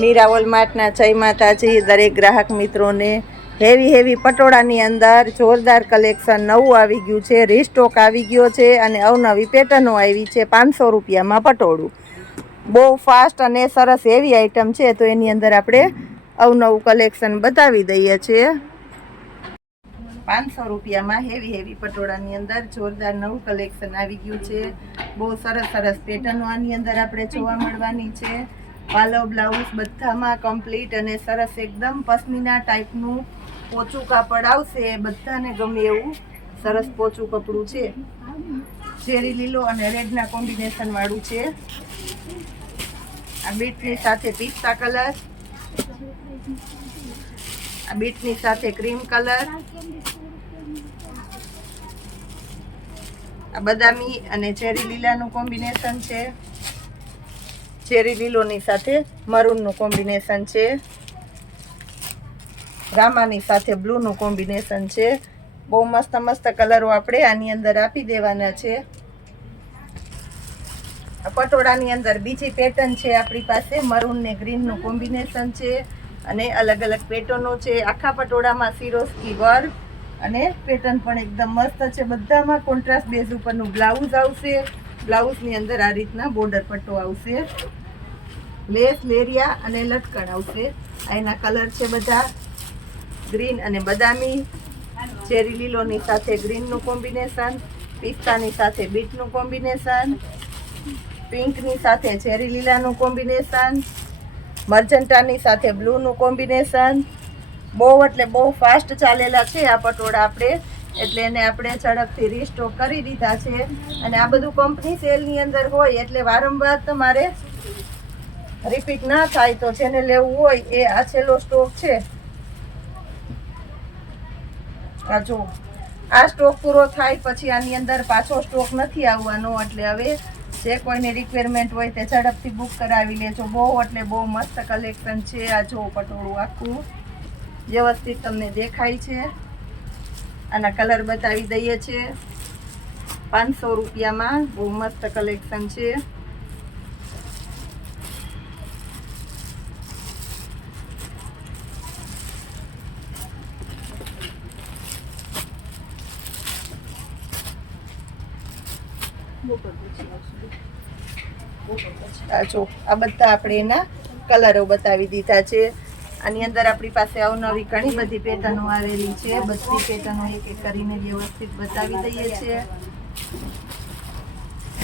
મીરા વોલમાર્ટના જય માતાજી દરેક ગ્રાહક મિત્રોને હેવી પટોળાની અંદર જોરદાર કલેક્શન નવું આવી ગયું છે, રીસ્ટોક આવી ગયો છે અને અવનવી પેટર્નો આવી છે। 500 રૂપિયામાં પટોળું બહુ ફાસ્ટ અને સરસ હેવી આઈટમ છે, તો એની અંદર આપણે અવનવું કલેક્શન બતાવી દઈએ છીએ। 500 રૂપિયામાં હેવી પટોળાની અંદર જોરદાર નવું કલેક્શન આવી ગયું છે। બહુ સરસ પેટર્નો આની અંદર આપણે જોવા મળવાની છે। પાલવ બ્લાઉઝ બધામાં કમ્પ્લીટ અને સરસ એકદમ પશ્મિના ટાઈપનું પોચું કાપડ આવશે, બધાને ગમે એવું સરસ પોચું કપડું છે। ચેરી લીલો અને રેડના કોમ્બિનેશન વાળું છે। આ બીટની સાથે પિસ્તા કલર, આ બીટની સાથે ક્રીમ કલર, આ બદામી અને ચેરી લીલાનું કોમ્બિનેશન છે। ચેરી લીલોની સાથે મરૂનનું કોમ્બિનેશન છે। રામાની સાથે બ્લૂનું કોમ્બિનેશન છે। બહુ મસ્ત કલરો આપણે આની અંદર આપી દેવાના છે। આ પટોળાની અંદર બીજી પેટર્ન છે આપણી પાસે, મરૂન ને ગ્રીનનું કોમ્બિનેશન છે અને અલગ પેટર્નો છે। આખા પટોળામાં સિરોસ્કી વર્ક અને પેટર્ન પણ એકદમ મસ્ત છે। બધામાં કોન્ટ્રાસ્ટ બેઝ ઉપરનું બ્લાઉઝ આવશે। બ્લાઉઝની અંદર આ રીતના બોર્ડર પટ્ટો આવશે, લેસ લેરિયા અને લટકણ આવશે। આ એના કલર છે બધા ગ્રીન અને બદામી, ચેરી લીલોની સાથે ગ્રીનનું કોમ્બિનેશન, પિસ્તાની સાથે બીટનું કોમ્બિનેશન, પિંકની સાથે ચેરી લીલાનું કોમ્બિનેશન, મર્જન્ટાની સાથે બ્લૂનું કોમ્બિનેશન। બહુ ફાસ્ટ ચાલેલા છે આ પટોળા આપણે, એટલે એને આપણે ઝડપથી રીસ્ટોક કરી દીધા છે। અને આ બધું કંપની સેલની અંદર હોય એટલે વારંવાર તમારે રિપીટ ના થાય, તો જેને લેવું હોય એ આ છેલ્લો સ્ટોક છે। આ જો આ સ્ટોક પૂરો થાય પછી આની અંદર પાછો સ્ટોક નથી આવવાનો, એટલે હવે જે કોઈને રિક્વાયરમેન્ટ હોય તે ઝડપથી બુક કરાવી લેજો। બહુ મસ્ત કલેક્શન છે। આ જો પટોળું આખું વ્યવસ્થિત તમને દેખાય છે। આના કલર બતાવી દઈએ છીએ। 500 રૂપિયામાં બહુ મસ્ત કલેક્શન છે। આ બધા આપણે એના કલરો બતાવી દીધા છે। આની અંદર આપણી પાસે અવનવી ઘણી બધી પેટર્નો આવેલી છે। બધી પેટર્નો એક કરીને વ્યવસ્થિત બતાવી દઈએ છીએ।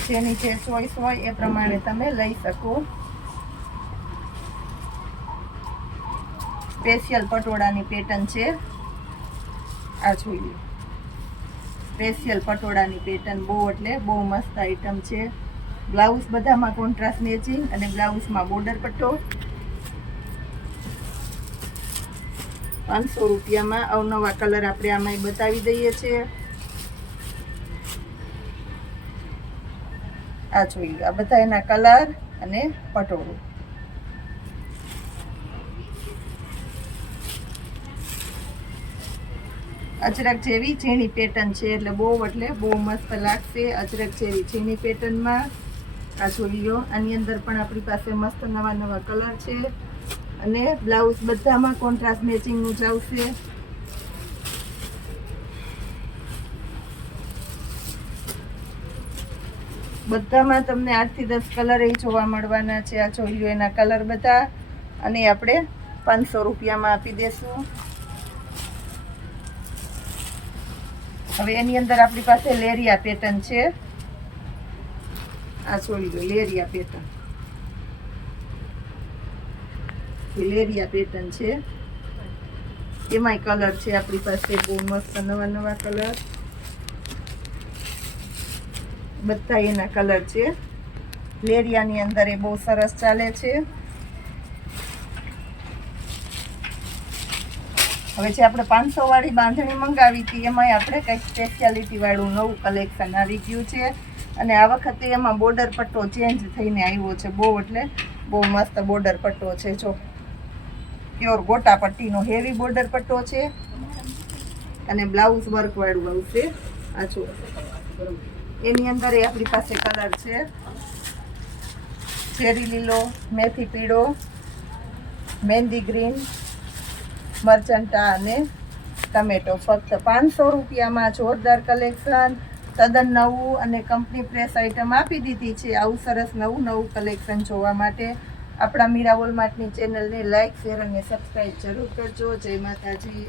જેની જે ચોઈસ હોય એ પ્રમાણે તમે લઈ શકો। સ્પેશિયલ પટોળાની પેટર્ન છે, આ જોઈ લો। સ્પેશિયલ પટોળાની પેટર્ન બહુ મસ્ત આઈટમ છે। બ્લાઉઝ બધામાં કોન્ટ્રાસ્ટ મેચિંગ અને બ્લાઉઝમાં બોર્ડર પટ્ટો। 500 રૂપિયામાં અવનવા કલર આપણે આમાં બતાવી દઈએ છીએ। આ જોઈ લો, આ બધા એના કલર અને પટોળું। અજરક જેવી ઝીણી પેટર્ન છે, એટલે બહુ મસ્ત લાગશે। અજરક જેવી ઝીણી પેટર્નમાં આ જોઈ લો। આની અંદર પણ આપણી પાસે મસ્ત નવા કલર છે અને બ્લાઉઝ બધામાં કોન્ટ્રાસ્ટ મેચિંગનું જ આવશે। બધામાં તમને 8 થી 10 કલર એ જોવા મળવાના છે। આ જોઈ લો એના કલર બધા, અને આપણે 500 રૂપિયામાં આપી દેશું। હવે એની અંદર આપણી પાસે લેરિયા પેટર્ન છે। આ જોઈ લો લેરિયા પેટર્ન, લેરિયા પેટર્ન છે। એમાંય કલર છે આપણી પાસે બહુ મસ્ત નવા કલર, બધા એના કલર છે। લેરિયાની અંદર એ બહુ સરસ ચાલે છે। હવે જે આપણે 500 વાળી બાંધણી મંગાવી હતી એમાંય આપણે કંઈક સ્પેશિયાલિટી વાળું નવું કલેક્શન આવી ગયું છે, અને આ વખતે એમાં બોર્ડર પટ્ટો ચેન્જ થઈને આવ્યો છે। બહુ મસ્ત બોર્ડર પટ્ટો છે। જો પ્યોર ગોટા પટ્ટીનો હેવી બોર્ડર પટ્ટો છે અને બ્લાઉઝ વર્ક વાળું આવશે। આ જો એની અંદર આપણી પાસે કલર છે ચેરી લીલો, મેથી પીળો, મહેંદી ગ્રીન, મરચંટા અને ટમેટો. ફક્ત 500 રૂપિયામાં જોરદાર કલેક્શન, તદ્દન નવું અને કંપની પ્રેસ આઇટમ આપી દીધી છે. આવું સરસ નવું કલેક્શન જોવા માટે આપણા મીરા વોલમાર્ટની ચેનલને લાઇક, શેર અને સબસ્ક્રાઈબ જરૂર કરજો. જય માતાજી.